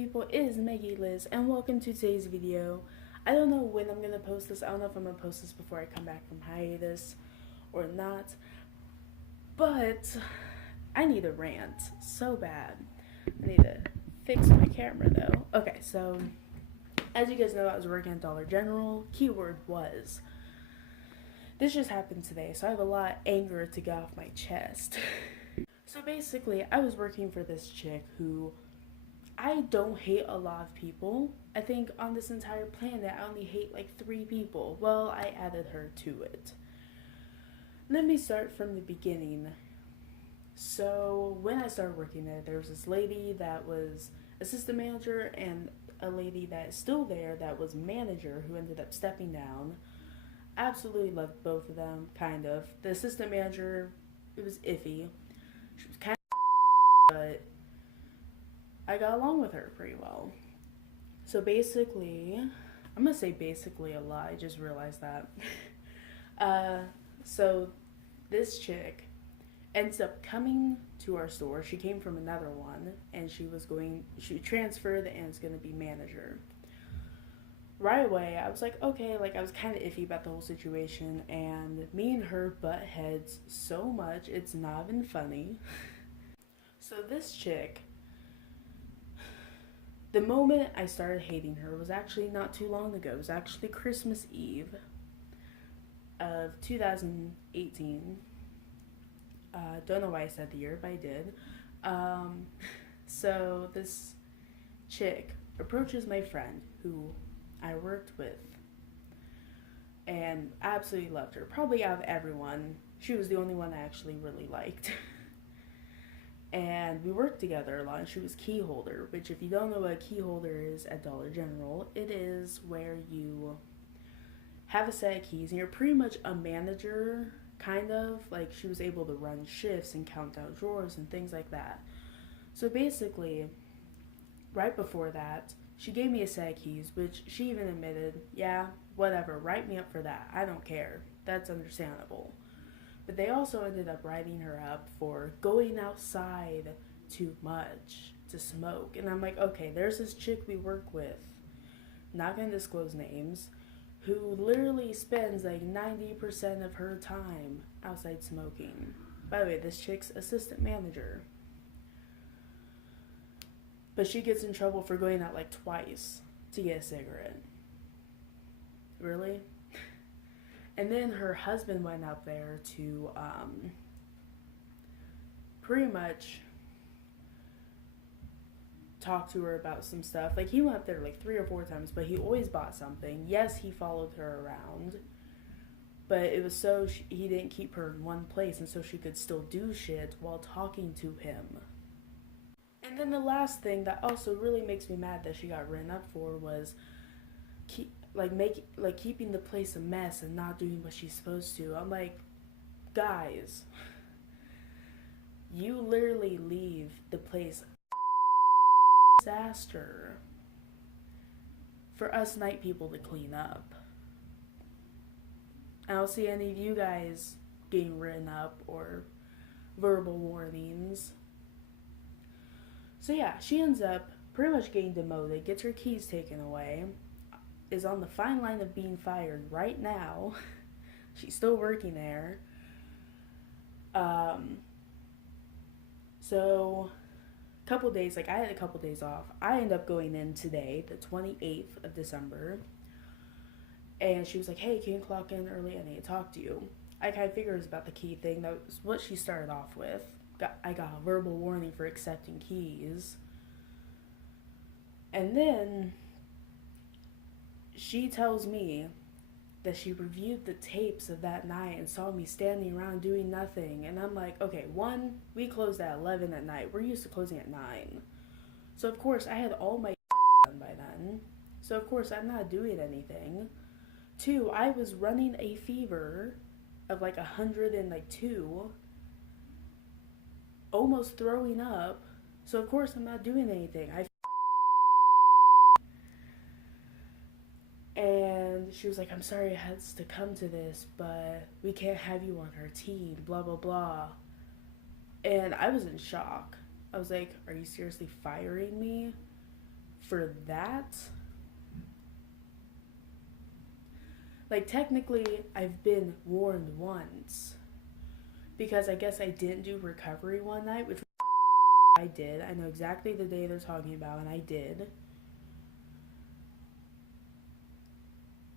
people, it is Maggie Liz and welcome to today's video. I don't know when I'm going to post this. I don't know if I'm going to post this before I come back from hiatus or not. But I need a rant so bad. I need to fix my camera though. Okay, so as you guys know, I was working at Dollar General. Keyword was. This just happened today, so I have a lot of anger to get off my chest. So basically, I was working for this chick who, I don't hate a lot of people. I think on this entire planet, I only hate like 3 people. Well, I added her to it. Let me start from the beginning. So when I started working there was this lady that was assistant manager and a lady that is still there that was manager who ended up stepping down. Absolutely loved both of them, kind of. The assistant manager, it was iffy. She was kind of, but I got along with her pretty well. So basically, I'm gonna say basically a lot, I just realized that. So this chick ends up coming to our store. She came from another one and she transferred and is gonna be manager. Right away, I was like, okay, like I was kind of iffy about the whole situation, and me and her butt heads so much, it's not even funny. So this chick, the moment I started hating her was actually not too long ago. It was actually Christmas Eve of 2018. Don't know why I said the year, but I did. So this chick approaches my friend who I worked with and absolutely loved her. Probably out of everyone, she was the only one I actually really liked. And we worked together a lot, and she was key holder, which if you don't know what a key holder is at Dollar General, it is where you have a set of keys and you're pretty much a manager, kind of. Like, she was able to run shifts and count down drawers and things like that. So basically, right before that, she gave me a set of keys, which she even admitted, yeah, whatever, write me up for that. I don't care. That's understandable. But they also ended up writing her up for going outside too much to smoke. And I'm like, okay, there's this chick we work with, not gonna disclose names, who literally spends like 90% of her time outside smoking. By the way, this chick's assistant manager. But she gets in trouble for going out like twice to get a cigarette. Really? And then her husband went out there to pretty much talk to her about some stuff. Like, he went up there like 3 or 4 times, but he always bought something. Yes, he followed her around, but it was so he didn't keep her in one place, and so she could still do shit while talking to him. And then the last thing that also really makes me mad that she got written up for was keeping the place a mess and not doing what she's supposed to. I'm like, guys, you literally leave the place a disaster for us night people to clean up. I don't see any of you guys getting written up or verbal warnings. So yeah, she ends up pretty much getting demoted, gets her keys taken away, is on the fine line of being fired right now. She's still working there. So a couple days, like I had a couple days off. I ended up going in today, the 28th of December. And she was like, hey, can you clock in early? I need to talk to you. I kind of figured it was about the key thing. That was what she started off with. I got a verbal warning for accepting keys. And then she tells me that she reviewed the tapes of that night and saw me standing around doing nothing. And I'm like, okay, 1, we closed at 11 at night. We're used to closing at 9. So of course I had all my done by then. So of course I'm not doing anything. 2, I was running a fever of like 102. Almost throwing up, so of course I'm not doing anything. And she was like, I'm sorry it has to come to this, but we can't have you on our team, blah blah blah. And I was in shock. I was like, are you seriously firing me for that, like, technically, I've been warned once. Because I guess I didn't do recovery one night, which I did. I know exactly the day they're talking about, and I did.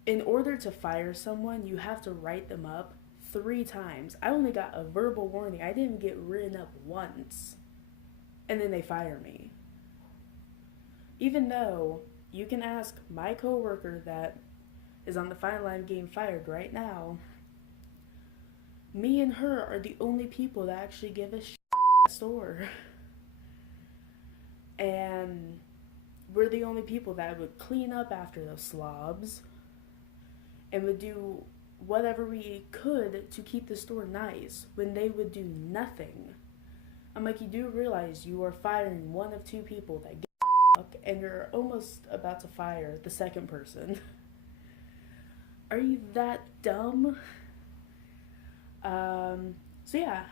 In order to fire someone, you have to write them up 3 times. I only got a verbal warning. I didn't get written up once. And then they fire me. Even though you can ask my coworker that is on the fine line of getting fired right now, me and her are the only people that actually give a shit at the store. And we're the only people that would clean up after those slobs and would do whatever we could to keep the store nice when they would do nothing. I'm like, you do realize you are firing one of 2 people that get fuck, and you're almost about to fire the second person. Are you that dumb? So yeah,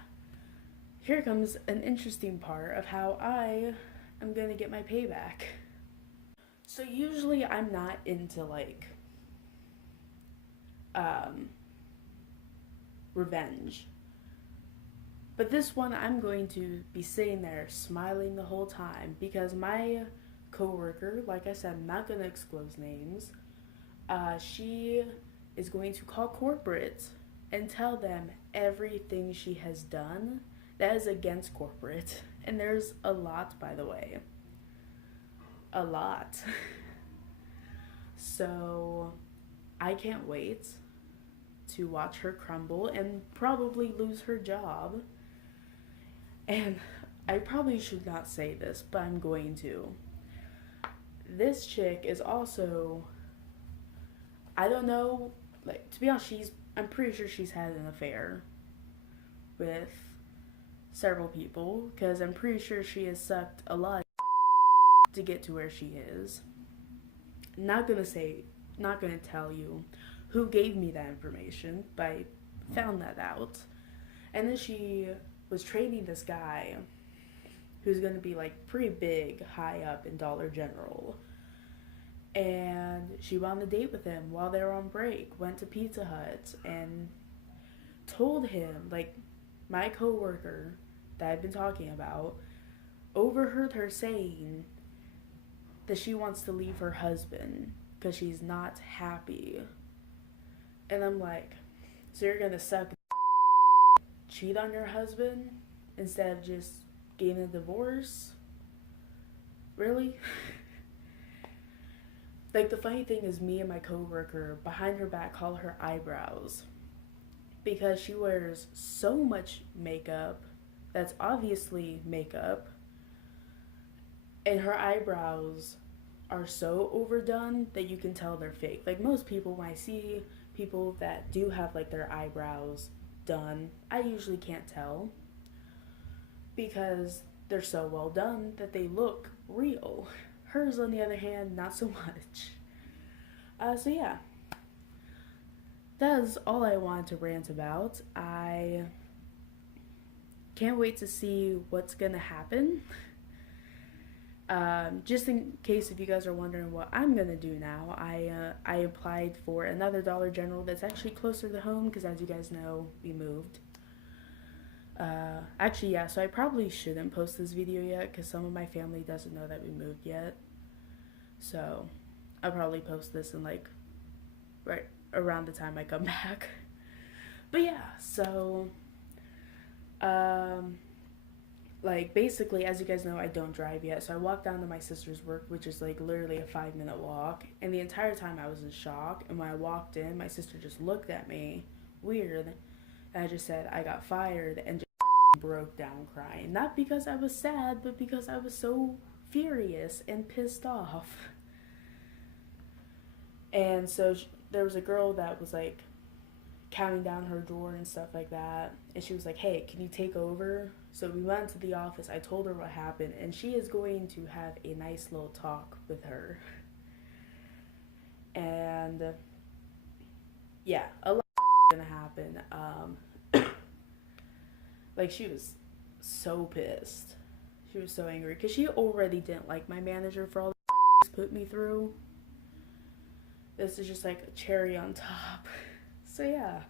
here comes an interesting part of how I am gonna get my payback. So usually I'm not into like revenge, but this one I'm going to be sitting there smiling the whole time because my coworker, like I said, I'm not gonna disclose names, she is going to call corporate and tell them everything she has done that is against corporate. And there's a lot, by the way. A lot. So I can't wait to watch her crumble and probably lose her job. And I probably should not say this, but I'm going to. This chick is also, I don't know, like, to be honest, I'm pretty sure she's had an affair with several people, because I'm pretty sure she has sucked a lot of to get to where she is. Not gonna tell you who gave me that information, but I found that out. And then she was training this guy who's gonna be like pretty big, high up in Dollar General. And she went on a date with him while they were on break, went to Pizza Hut, and told him, like, my coworker that I've been talking about overheard her saying that she wants to leave her husband because she's not happy. And I'm like, so you're gonna cheat on your husband instead of just getting a divorce? Really? Like, the funny thing is, me and my coworker behind her back call her eyebrows because she wears so much makeup that's obviously makeup, and her eyebrows are so overdone that you can tell they're fake. Like, most people, when I see people that do have like their eyebrows done, I usually can't tell because they're so well done that they look real. Hers, on the other hand, not so much. So yeah, that is all I wanted to rant about. I can't wait to see what's gonna happen. Just in case if you guys are wondering what I'm gonna do now, I applied for another Dollar General that's actually closer to home because, as you guys know, we moved. Actually, yeah, so I probably shouldn't post this video yet because some of my family doesn't know that we moved yet. So I'll probably post this in like right around the time I come back. But yeah, so like, basically, as you guys know, I don't drive yet, so I walked down to my sister's work, which is like literally a 5-minute walk, and the entire time I was in shock. And when I walked in, my sister just looked at me weird, and I just said I got fired, and just broke down crying. Not because I was sad, but because I was so furious and pissed off. And so there was a girl that was like counting down her drawer and stuff like that, and she was like, hey, can you take over? So we went to the office, I told her what happened, and she is going to have a nice little talk with her. And yeah, a lot is gonna happen. Like, she was so pissed. She was so angry because she already didn't like my manager for all put me through. This is just like a cherry on top. So yeah,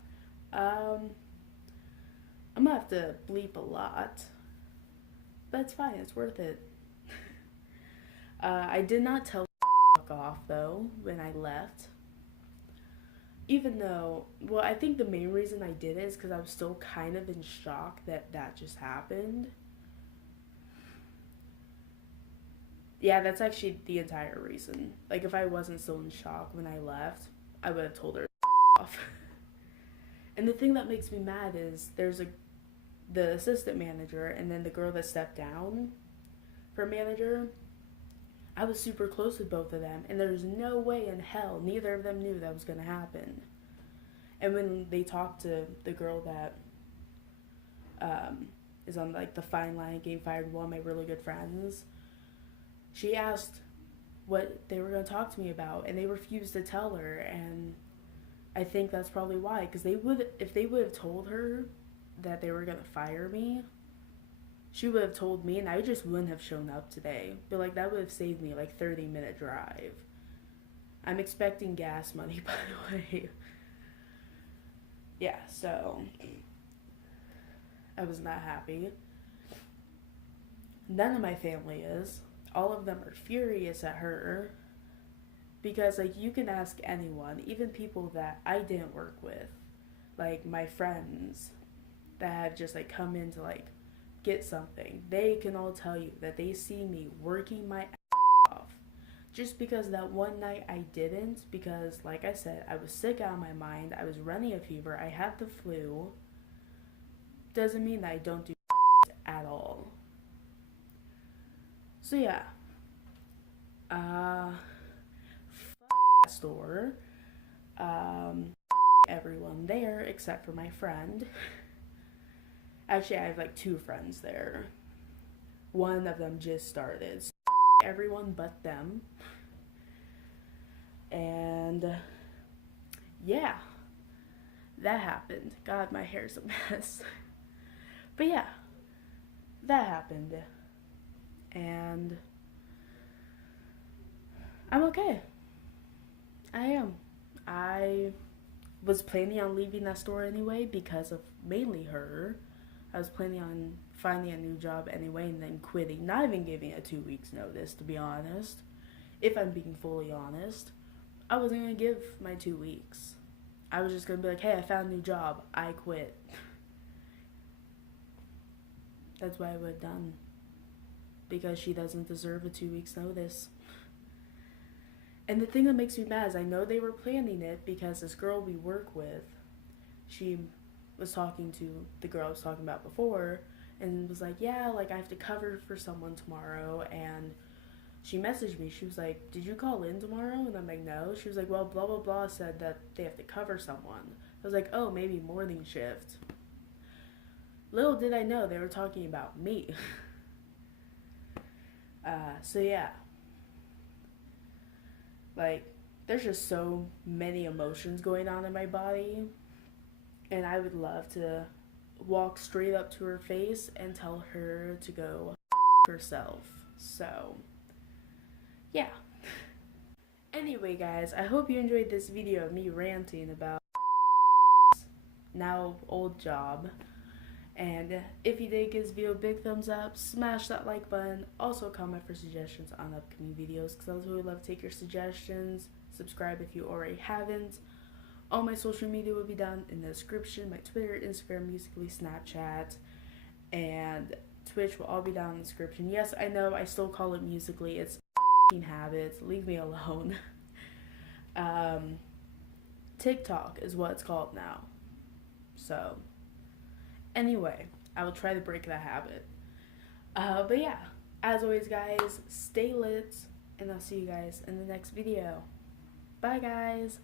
I'm gonna have to bleep a lot, but it's fine, it's worth it. I did not tell off though when I left. Even though, well, I think the main reason I did it is because I was still kind of in shock that that just happened. Yeah, that's actually the entire reason. Like, if I wasn't still in shock when I left, I would have told her off. And the thing that makes me mad is the assistant manager and then the girl that stepped down for manager. I was super close with both of them, and there's no way in hell neither of them knew that was going to happen. And when they talked to the girl that is on like the fine line of getting fired, one of my really good friends, she asked what they were going to talk to me about, and they refused to tell her. And I think that's probably why, because if they would have told her that they were going to fire me, she would have told me, and I just wouldn't have shown up today. But like, that would have saved me like 30-minute drive. I'm expecting gas money, by the way. Yeah, so I was not happy. None of my family is. All of them are furious at her because like, you can ask anyone, even people that I didn't work with, like my friends that have just like come in to like get something, they can all tell you that they see me working my ass off. Just because that one night I didn't, because like I said, I was sick out of my mind, I was running a fever, I had the flu, doesn't mean that I don't do at all. So yeah, that store, everyone there except for my friend. Actually, I have like 2 friends there. One of them just started. So everyone but them. And yeah, that happened. God, my hair's a mess. But yeah, that happened. And I'm okay. I am. I was planning on leaving that store anyway because of mainly her. I was planning on finding a new job anyway and then quitting. Not even giving a 2 weeks notice, to be honest. If I'm being fully honest, I wasn't going to give my 2 weeks. I was just going to be like, hey, I found a new job. I quit. That's what I would have done. Because she doesn't deserve a 2 weeks notice. And the thing that makes me mad is I know they were planning it because this girl we work with, she was talking to the girl I was talking about before and was like, yeah, like I have to cover for someone tomorrow. And she messaged me, she was like, did you call in tomorrow? And I'm like, no. She was like, well, blah blah blah said that they have to cover someone. I was like, oh, maybe morning shift. Little did I know they were talking about me. So yeah, like there's just so many emotions going on in my body. And I would love to walk straight up to her face and tell her to go herself. So, yeah. Anyway, guys, I hope you enjoyed this video of me ranting about now old job. And if you did, give this video a big thumbs up, smash that like button. Also, comment for suggestions on upcoming videos because I would really love to take your suggestions. Subscribe if you already haven't. All my social media will be down in the description. My Twitter, Instagram, Musical.ly, Snapchat, and Twitch will all be down in the description. Yes, I know I still call it Musical.ly. It's a habit. Leave me alone. TikTok is what it's called now. So, anyway, I will try to break that habit. But yeah, as always, guys, stay lit, and I'll see you guys in the next video. Bye, guys.